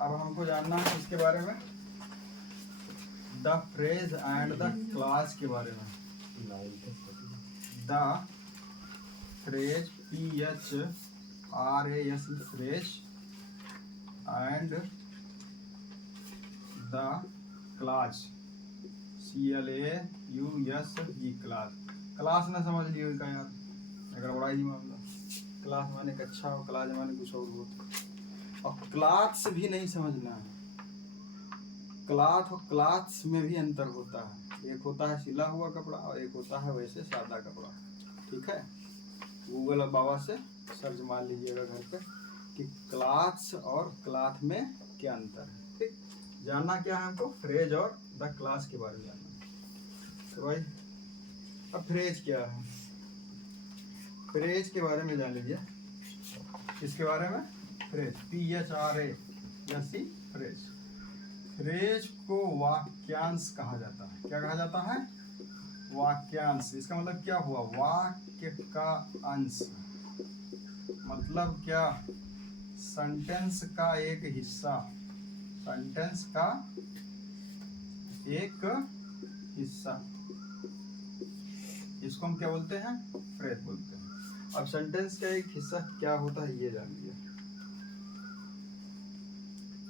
अब हमको जानना है इसके बारे में, the phrase and the class के बारे में। The phrase PHRAS phrase and the class CLAUSE class. Class ना समझ लियो का यार, अगर बड़ा ही मामला, क्लास माने कक्षा और क्लास माने कुछ और हो, और क्लाथ्स भी नहीं समझना है। क्लाथ और क्लाथ्स में भी अंतर होता है, एक होता है सिला हुआ कपड़ा और एक होता है वैसे सादा कपड़ा। ठीक है, गूगल और बाबा से सर्च मार लीजिएगा घर पे कि क्लाथ्स और क्लाथ में क्या अंतर है। ठीक, जानना क्या है हमको, फ्रेज और द क्लास के बारे में जानना है। तो भाई अब फ्रेज क्या है, फ्रेज के बारे में जान लीजिए। इसके बारे में फ्रेज PHRAS फ्रेज। फ्रेज को वाक्यांश कहा जाता है। क्या कहा जाता है, वाक्यांश। इसका मतलब क्या हुआ, वाक्य का अंश, मतलब क्या, सेंटेंस का एक हिस्सा, सेंटेंस का एक हिस्सा, इसको हम क्या बोलते हैं, फ्रेज बोलते हैं। अब सेंटेंस का एक हिस्सा क्या होता है ये जान लीजिए।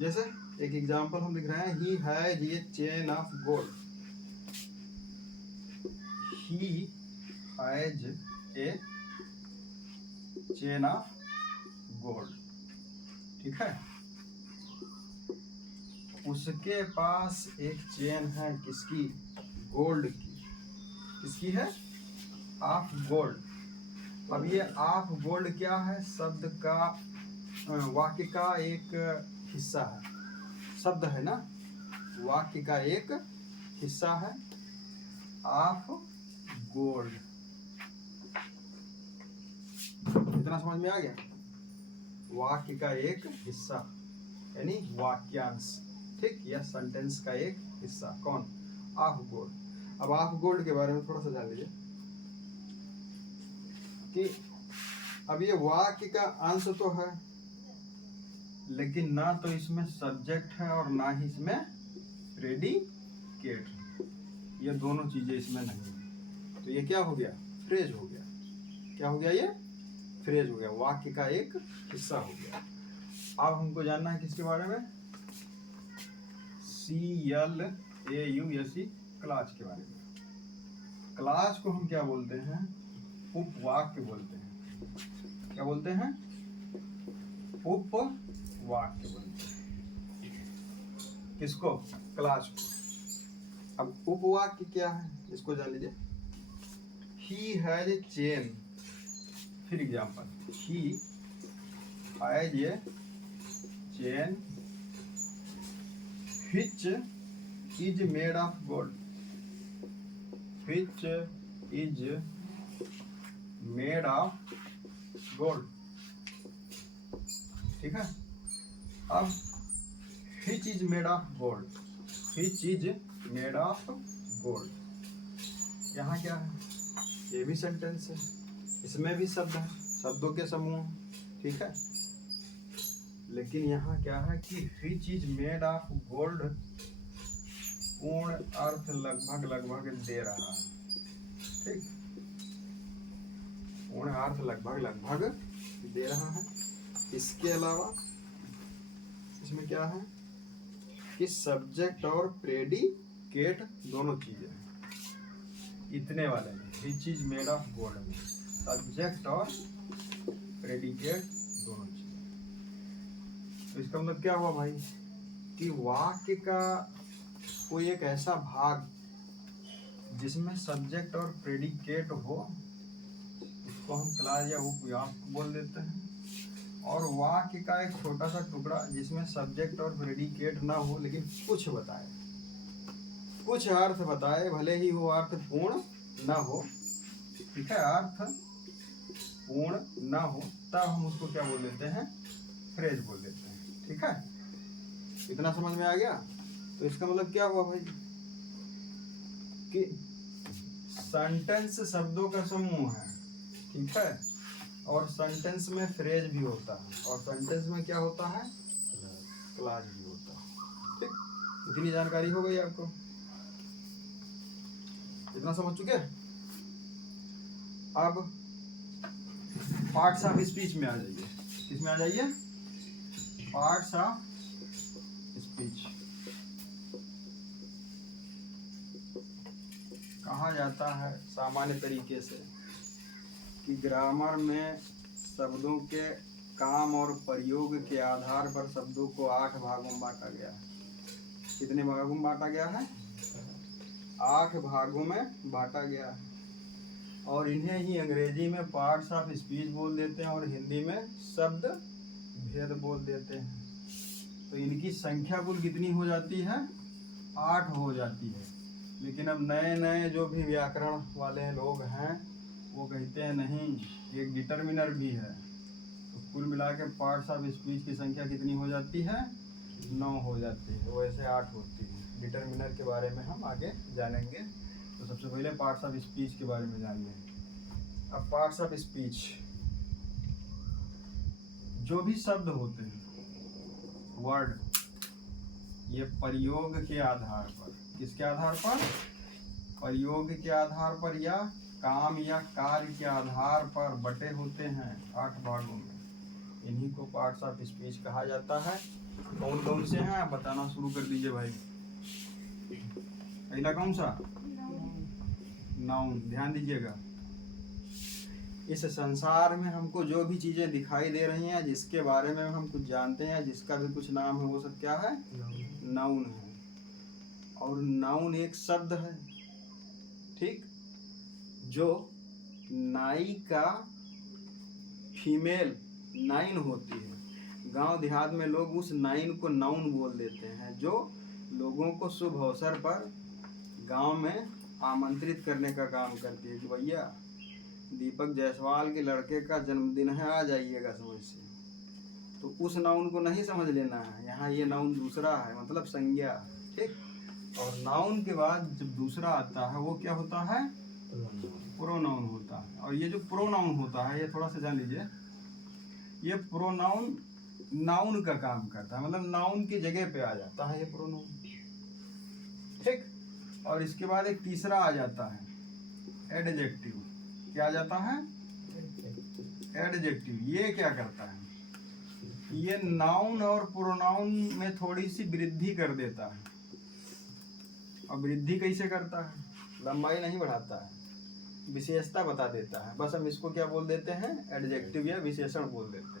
जैसे एक एग्जांपल हम लिख रहे हैं, he has a chain of gold. He has a chain of gold. ठीक है, उसके पास एक चेन है, किसकी, गोल्ड की। किसकी है, ऑफ गोल्ड। अब ये ऑफ गोल्ड क्या है, शब्द का, वाक्य का एक हिस्सा है, शब्द है ना, वाक्य का एक हिस्सा है, ऑफ गोल्ड। इतना समझ में आ गया, वाक्य का एक हिस्सा यानी वाक्यांश। ठीक, या सेंटेंस का एक हिस्सा, कौन, ऑफ गोल्ड। अब ऑफ गोल्ड के बारे में थोड़ा सा जान लीजिए कि अब ये वाक्य का अंश तो है, लेकिन ना तो इसमें सब्जेक्ट है और ना ही इसमें प्रेडिकेट, ये दोनों चीजें इसमें नहीं है। तो ये क्या हो गया, फ्रेज हो गया। क्या हो गया, ये फ्रेज हो गया, वाक्य का एक हिस्सा हो गया। अब हमको जानना है किसके बारे में, CLAUSE क्लास के बारे में। क्लास को हम क्या बोलते हैं, उपवाक्य बोलते हैं। क्या बोलते हैं, उपवाक्य बोलते हैं किसको, क्लास को। अब उपवाक्य क्या है इसको जान लीजिए। ही हैज ए चेन, फिर example, he has a chain which is made of gold, which is made of gold। ठीक है, अब which is made of gold, which is made of gold, यहाँ क्या है, ये भी सेंटेंस है, इसमें भी शब्द है, शब्दों के समूह। ठीक है, लेकिन यहाँ क्या है कि which is made of gold पूर्ण अर्थ लगभग दे रहा है। ठीक, पूर्ण अर्थ लगभग दे रहा है। इसके अलावा इसमें क्या है कि सब्जेक्ट और प्रेडिकेट दोनों चीजें हैं। इतने वाले में which is made of gold में सब्जेक्ट और प्रेडिकेट दोनों चीजें। तो इसका मतलब क्या हुआ भाई कि वाक्य का कोई एक ऐसा भाग जिसमें सब्जेक्ट और प्रेडिकेट हो, उसको हम क्लास या उपवाक्य बोल देते हैं। और वाक्य का एक छोटा सा टुकड़ा जिसमें सब्जेक्ट और प्रेडिकेट ना हो, लेकिन कुछ बताए, कुछ अर्थ बताए, भले ही वो अर्थ पूर्ण ना हो। ठीक है, अर्थ पूर्ण ना हो तब हम उसको क्या बोल देते हैं, फ्रेज बोल देते हैं। ठीक है, इतना समझ में आ गया। तो इसका मतलब क्या हुआ भाई कि सेंटेंस शब्दों का समूह है। ठीक है, और सेंटेंस में फ्रेज भी होता है, और सेंटेंस में क्या होता है, क्लास भी होता है। ठीक, इतनी जानकारी हो गई आपको, इतना समझ चुके। अब पार्ट्स ऑफ स्पीच में आ जाइए। किसमें आ जाइए? Parts of speech. कहा जाता है सामान्य तरीके से कि ग्रामर में शब्दों के काम और प्रयोग के आधार पर शब्दों को 8 भागों में बांटा गया है। कितने भागों में बांटा गया है? 8 भागों में बांटा गया है। और इन्हें ही अंग्रेजी में पार्ट्स ऑफ स्पीच बोल देते हैं और हिंदी में शब्द भेद बोल देते हैं। तो इनकी संख्या कुल कितनी हो जाती है? 8 हो जाती है। लेकिन अब नए नए जो भी व्याकरण वाले लोग हैं वो कहते हैं नहीं, एक डिटर्मिनर भी है। तो कुल मिला के पार्ट्स ऑफ स्पीच की संख्या कितनी हो जाती है? 9 हो जाती है। वैसे 8 होती है। डिटर्मिनर के बारे में हम आगे जानेंगे। तो सबसे पहले पार्ट्स ऑफ स्पीच के बारे में जान लें। अब पार्ट्स ऑफ स्पीच, जो भी शब्द होते हैं, वर्ड, ये प्रयोग के आधार पर, किसके आधार पर? प्रयोग के आधार पर या काम या कार्य के आधार पर बटे होते हैं 8 भागों में। इन्हीं को पार्ट्स ऑफ स्पीच कहा जाता है। कौन कौन से हैं आप बताना शुरू कर दीजिए भाई। पहला कौन सा? नाउन। ध्यान दीजिएगा, इस संसार में हमको जो भी चीजें दिखाई दे रही हैं, जिसके बारे में हम कुछ जानते हैं, जिसका भी कुछ नाम है, वो सब क्या है? नाउन है। और नाउन एक शब्द है, ठीक, जो नाई का फीमेल नाइन होती है। गांव देहात में लोग उस नाइन को नाउन बोल देते हैं, जो लोगों को शुभ अवसर पर गांव में आमंत्रित करने का काम करती है कि भैया दीपक जायसवाल के लड़के का जन्मदिन है, आ जाइएगा समय से। तो उस नाउन को नहीं समझ लेना है, यहाँ ये नाउन दूसरा है, मतलब संज्ञा। ठीक, और नाउन के बाद जब दूसरा आता है वो क्या होता है? प्रोनाउन होता है। और ये जो प्रोनाउन होता है, ये थोड़ा सा जान लीजिए, ये प्रोनाउन नाउन का काम करता है, मतलब नाउन की जगह पे आ जाता है ये प्रोनाउन। ठीक, और इसके बाद एक तीसरा आ जाता है एडजेक्टिव। क्या आ जाता है? एडजेक्टिव। ये क्या करता है? ये नाउन और प्रोनाउन में थोड़ी सी वृद्धि कर देता है। और वृद्धि कैसे करता है? लंबाई नहीं बढ़ाता है, विशेषता बता देता है। बस हम इसको क्या बोल देते हैं? एडजेक्टिव या विशेषण बोल देते हैं।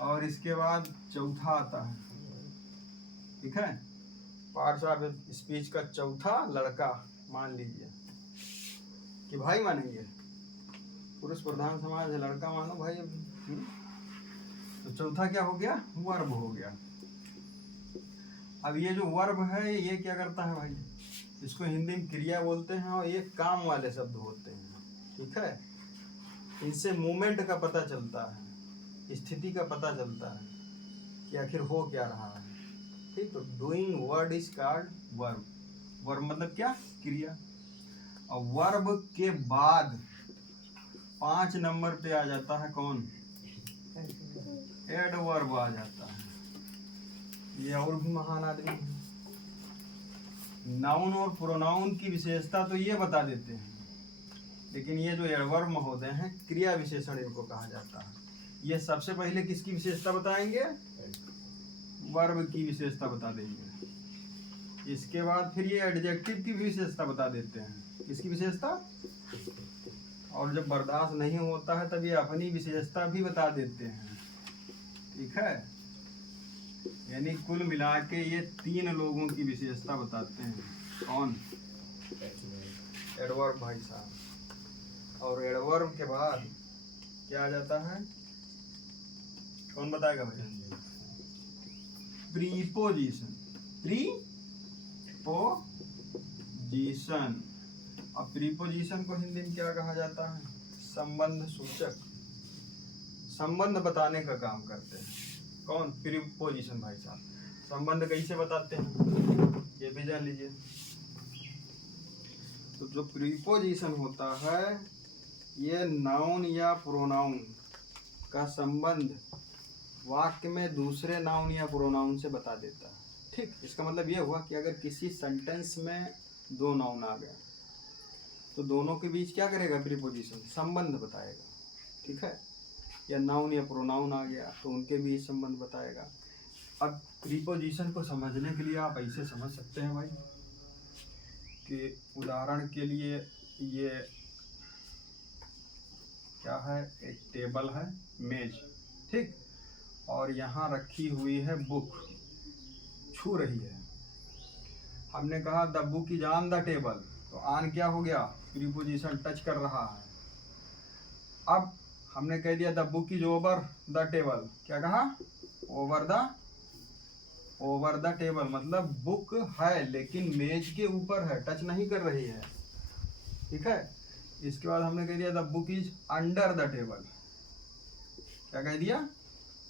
और इसके बाद चौथा आता है, ठीक है, पार्ट्स ऑफ स्पीच का चौथा, लड़का। मान लीजिए कि भाई मानेंगे, पुरुष प्रधान समाज है, लड़का मानो भाई। तो चौथा क्या हो गया? वर्ब हो गया। अब ये जो वर्ब है ये क्या करता है भाई? इसको हिंदी में क्रिया बोलते हैं और ये काम वाले शब्द होते हैं। ठीक है, इनसे मूवमेंट का पता चलता है, स्थिति का पता चलता है कि आखिर हो क्या रहा है। ठीक, तो doing word is called verb. Verb मतलब क्या? क्रिया। और वर्ब के बाद 5 नंबर पे आ जाता है कौन? एडवर्ब आ जाता है। ये और भी महान आदमी है। नाउन और प्रोनाउन की विशेषता तो ये बता देते हैं, लेकिन ये जो एडवर्ब महोदय हैं, क्रिया विशेषण इनको कहा जाता है। ये सबसे पहले किसकी विशेषता बताएंगे? वर्ब की विशेषता बता देंगे। इसके बाद फिर ये एडजेक्टिव की भी विशेषता बता देते हैं। किसकी विशेषता? और जब बर्दाश्त नहीं होता है तब ये अपनी विशेषता भी बता देते हैं। ठीक है, यानी कुल मिला के ये 3 लोगों की विशेषता बताते हैं। कौन? एडवर्ब भाई साहब। और एडवर्ब के बाद क्या आ जाता है? कौन बताएगा भाई? प्रीपोजिशन। प्रीपोजिशन। अब प्रीपोजिशन को हिंदी में क्या कहा जाता है? संबंध सूचक। संबंध बताने का काम करते हैं। कौन? प्रीपोजिशन भाई साहब। संबंध कैसे बताते हैं ये भी जान लीजिए। तो जो प्रीपोजिशन होता है ये नाउन या प्रोनाउन का संबंध वाक्य में दूसरे नाउन या प्रोनाउन से बता देता है। ठीक, इसका मतलब ये हुआ कि अगर किसी सेंटेंस में दो नाउन आ गए तो दोनों के बीच क्या करेगा, प्रीपोजिशन संबंध बताएगा। ठीक है, या नाउन या प्रोनाउन आ गया तो उनके बीच संबंध बताएगा। अब प्रीपोजिशन को समझने के लिए आप ऐसे समझ सकते हैं भाई कि उदाहरण के लिए ये क्या है, एक टेबल है, मेज, ठीक, और यहाँ रखी हुई है बुक, छू रही है। हमने कहा the book is on the table, तो ऑन क्या हो गया, प्रीपोजिशन, टच कर रहा है। अब हमने कह दिया the book is over the table, क्या कहा, ओवर द टेबल, मतलब बुक है लेकिन मेज के ऊपर है, टच नहीं कर रही है। ठीक है, इसके बाद हमने कह दिया the book is under the table, क्या कह दिया,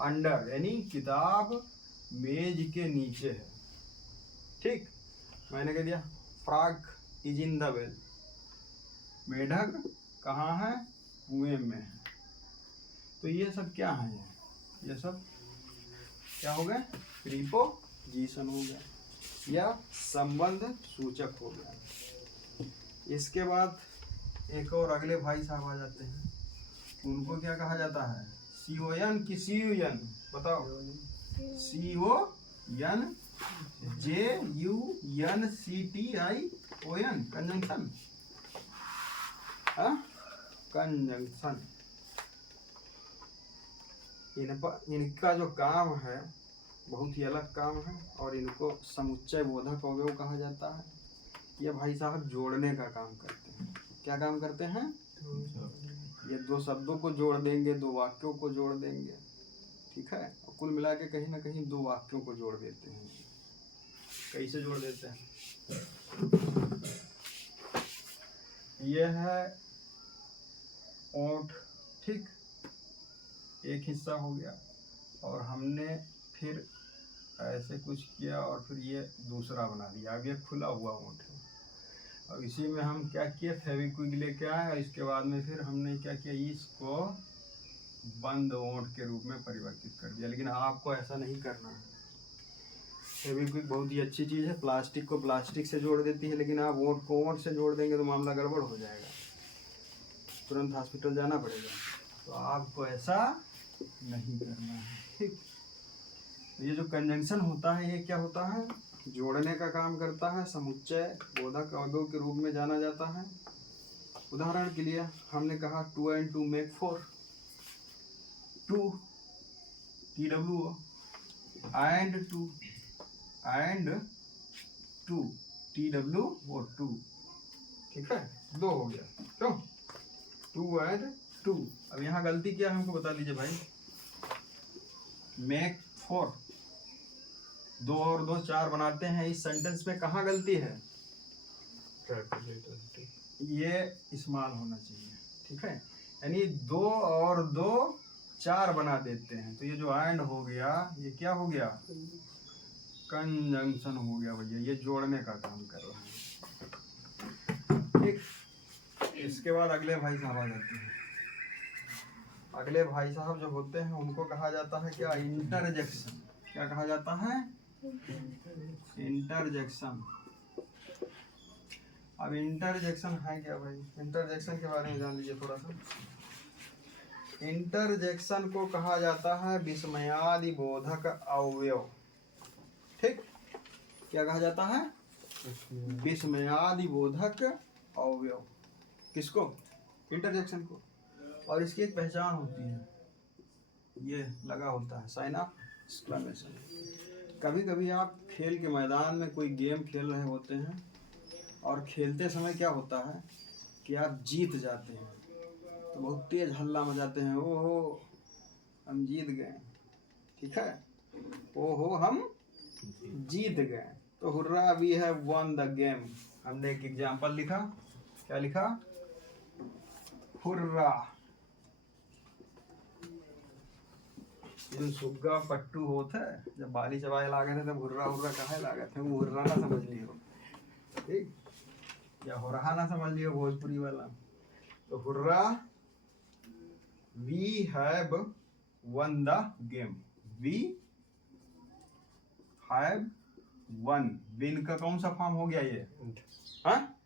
अंडर, यानी किताब मेज के नीचे है। ठीक, मैंने कह दिया frog is in the well, मेढक कहाँ है, कुएं में है। तो ये सब क्या है, ये सब क्या हो गए, प्रीपोजिशन हो गया या संबंध सूचक हो गया। इसके बाद एक और अगले भाई साहब आ जाते हैं, उनको क्या कहा जाता है, CON की CUN, बताओ, CON JUNCTION, कंजंक्शन, कंजंक्शन। इनका जो काम है बहुत ही अलग काम है और इनको समुच्चय बोधक अवयव कहा जाता है। ये भाई साहब जोड़ने का काम करते हैं। क्या काम करते हैं, ये दो शब्दों को जोड़ देंगे, दो वाक्यों को जोड़ देंगे। ठीक है, और कुल मिला के कहीं ना कहीं दो वाक्यों को जोड़ देते हैं। कैसे जोड़ देते हैं, ये है ओठ, ठीक, एक हिस्सा हो गया, और हमने फिर ऐसे कुछ किया और फिर ये दूसरा बना दिया। अब ये खुला हुआ ओठ है, और इसी में हम क्या किए, फेविक्विक लेके आए, और इसके बाद में फिर हमने क्या किया, इसको बंद ओठ के रूप में परिवर्तित कर दिया। लेकिन आपको ऐसा नहीं करना है। फेविक्विक बहुत ही अच्छी चीज़ है, प्लास्टिक को प्लास्टिक से जोड़ देती है, लेकिन आप ओठ को ओठ से जोड़ देंगे तो मामला गड़बड़ हो जाएगा, तुरंत हॉस्पिटल जाना पड़ेगा। तो आपको ऐसा नहीं करना है। ठीक, ये जो कंजंक्शन होता है ये क्या होता है, जोड़ने का काम करता है, समुच्चय बोधक अवयव के रूप में जाना जाता है। उदाहरण के लिए हमने कहा 2 and 2 make 4, 2 TWO, and 2 TWO 2, ठीक है, दो हो गया, क्यों, 2 and 2। अब यहाँ गलती क्या है हमको बता दीजिए भाई, make 4, 2 और 2 4 बनाते हैं, इस सेंटेंस में कहाँ गलती है, ये इस्तेमाल होना चाहिए। ठीक है, यानी 2 और 2 4 बना देते हैं, तो ये जो एंड हो गया ये क्या हो गया, कंजंक्शन हो गया भैया, ये जोड़ने का काम कर रहा है। ठीक, इसके बाद अगले भाई साहब आ जाते हैं। अगले भाई साहब जो होते हैं उनको कहा जाता है क्या, इंटरजेक्शन। क्या कहा जाता है, इंटरजेक्शन। अब इंटरजेक्शन है क्या भाई, इंटरजेक्शन के बारे में जान लीजिए थोड़ा सा। इंटरजेक्शन को कहा जाता है विस्मयादि बोधक अवयव। ठीक, क्या कहा जाता है, विस्मयादि बोधक अवयव। किसको, इंटरजेक्शन को। और इसकी एक पहचान होती है, ये लगा होता है साइन ऑफ एक्सक्लेमेशन। कभी कभी आप खेल के मैदान में कोई गेम खेल रहे होते हैं और खेलते समय क्या होता है कि आप जीत जाते हैं तो बहुत तेज हल्ला मचाते हैं, ओहो हम जीत गए। ठीक है, ओहो हम जीत गए, तो hurrah we have won the game. हमने एक एग्जाम्पल लिखा, क्या लिखा, हुर्रा। सुग्गा पट्टू होते जब बाली चबाए लागे थे तब हुर्रा हुर्रा कहे लागे थे, वो हुर्रा ना समझ लियो, ठीक, या हो रहा ना समझ लियो भोजपुरी वाला। तो hurrah we have won the game, we have won, बिन का कौन सा फॉर्म हो गया ये? हाँ,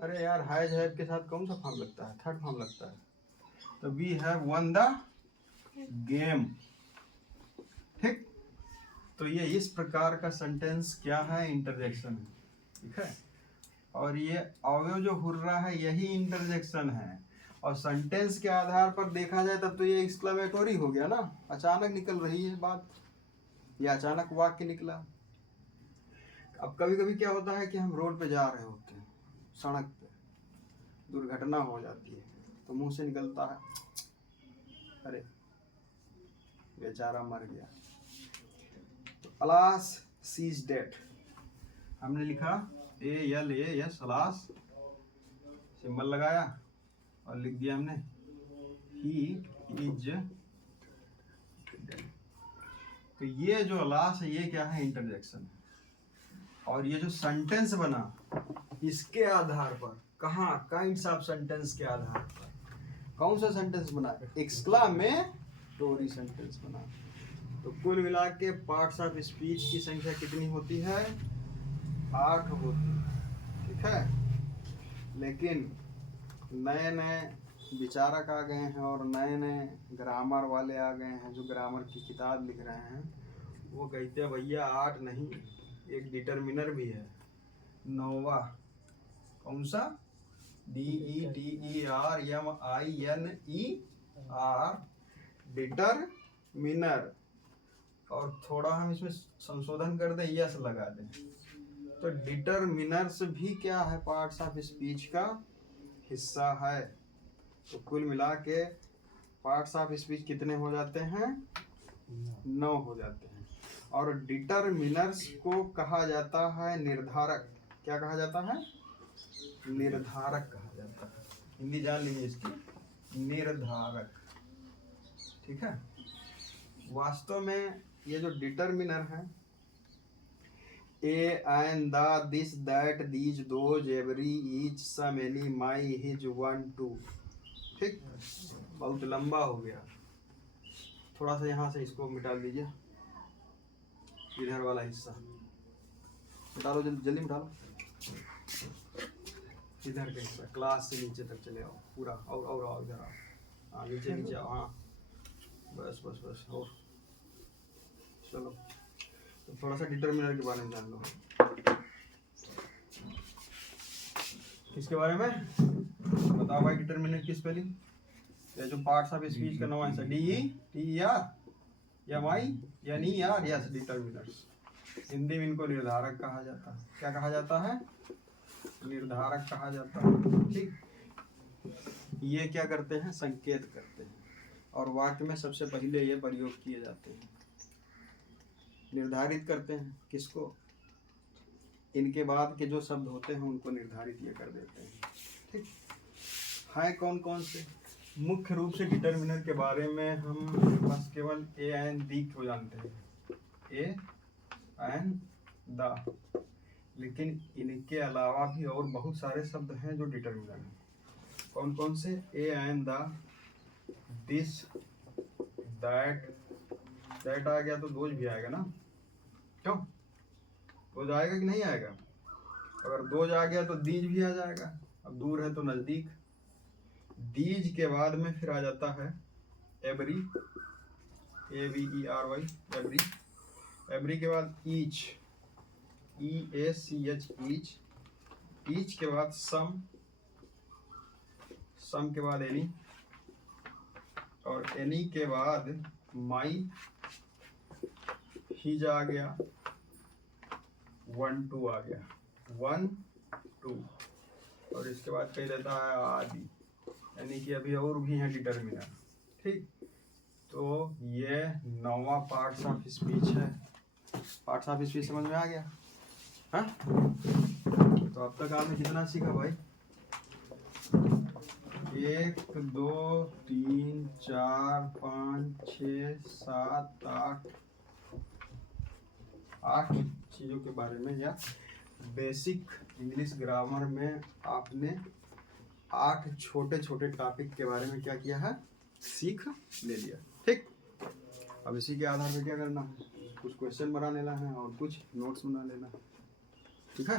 अरे यार हैज के साथ कौन सा फॉर्म लगता है? थर्ड फॉर्म लगता है। तो we have won the game. ठीक, तो ये इस प्रकार का सेंटेंस क्या है? इंटरजेक्शन है। ठीक है, और ये अवयव जो हुर रहा है यही इंटरजेक्शन है। और सेंटेंस के आधार पर देखा जाए तब तो ये एक्सक्लेमेटोरी हो गया ना, अचानक निकल रही है बात, या अचानक वाक्य निकला। अब कभी कभी क्या होता है कि हम रोड पे जा रहे होते हैं, सड़क पे दुर्घटना हो जाती है, तो मुंह से निकलता है अरे बेचारा मर गया। तो अलास सीज डेट, हमने लिखा ALAS अलास, सिंबल लगाया और लिख दिया हमने ही इज डेड। तो ये जो अलास है ये क्या है? इंटरजेक्शन है। और ये जो सेंटेंस बना इसके आधार पर, कहाँ काइंड्स ऑफ सेंटेंस के आधार पर कौन सा सेंटेंस बना? एक्सक्लामेटोरी सेंटेंस बना। तो कुल मिला के पार्ट्स ऑफ स्पीच की संख्या कितनी होती है? 8 होती है। ठीक है, लेकिन नए नए विचारक आ गए हैं और नए नए ग्रामर वाले आ गए हैं जो ग्रामर की किताब लिख रहे हैं। वो कहते हैं भैया 8 नहीं, एक डिटर्मिनर भी है, 9वां। कौन सा? DETERMINER, determiner. और थोड़ा हम इसमें संशोधन कर दें, यस लगा दें, तो डिटर्मिनर्स भी क्या है? पार्ट्स ऑफ स्पीच का हिस्सा है। तो कुल मिला के पार्ट्स ऑफ स्पीच कितने हो जाते हैं? 9 हो जाते हैं। और डिटर्मिनर्स को कहा जाता है निर्धारक। क्या कहा जाता है? निर्धारक कहा जाता है। हिंदी जान लीजिए इसकी, निर्धारक। ठीक है, वास्तव में ये जो डिटर्मिनर है, a and the, this that, these, those, every, each, some, any, my, his, one, two. ठीक, बहुत लंबा हो गया, थोड़ा सा यहाँ से इसको मिटा लीजिए, इधर वाला हिस्सा मिटा लो, जल्दी जल्दी मिटा लो। इधर का हिस्सा क्लास से नीचे तक चले आओ पूरा, और आओ इधर आओ, हाँ नीचे नीचे आओ, हाँ बस बस बस, और चलो। तो थोड़ा सा डिटर्मिनर के बारे में जान लो। किसके बारे में बताओ भाई? डिटर्मिनर की स्पेलिंग, या जो पार्ट्स ऑफ स्पीच का नाम है, DETER या माई या नी यार, यस डिटर्मिनर्स। हिंदी में इनको निर्धारक कहा जाता है। क्या कहा जाता है? निर्धारक कहा जाता है। ठीक, ये क्या करते हैं? संकेत करते हैं, और वाक्य में सबसे पहले ये प्रयोग किए जाते हैं। निर्धारित करते हैं किसको? इनके बाद के जो शब्द होते हैं उनको निर्धारित ये कर देते हैं। ठीक है, कौन कौन से? मुख्य रूप से डिटर्मिनर के बारे में हम बस केवल ए एंड दी को जानते हैं, ए एंड द, लेकिन इनके अलावा भी और बहुत सारे शब्द हैं जो डिटर्मिनर हैं। कौन कौन से? A and the, this, that. That आ गया तो दोज भी आएगा ना, क्यों? दोज आएगा कि नहीं आएगा? अगर दोज आ गया तो दीज भी आ जाएगा, अब दूर है तो नजदीक। दीज के बाद में फिर आ जाता है एवरी, AVERY, एवरी। एवरी के बाद ईच, EACH, ईच। ईच के बाद सम, सम के बाद एनी, और एनी के बाद माई, हिज आ गया, 1 2 आ गया, 1 2, और इसके बाद कह देता है आदि, यानी कि अभी और भी है डिटर्मिनर। ठीक, तो ये 9वां पार्ट्स ऑफ स्पीच है। पार्ट्स ऑफ स्पीच समझ में आ गया? हाँ, तो अब तक आपने कितना सीखा भाई? 1 2 3 4 5 6 7 8 चीज़ों के बारे में, या बेसिक इंग्लिश ग्रामर में आपने 8 छोटे छोटे टॉपिक के बारे में क्या किया है? सीख ले लिया। ठीक। अब इसी के आधार पे क्या करना है, कुछ क्वेश्चन बना लेना है और कुछ नोट्स बना लेना है। ठीक है।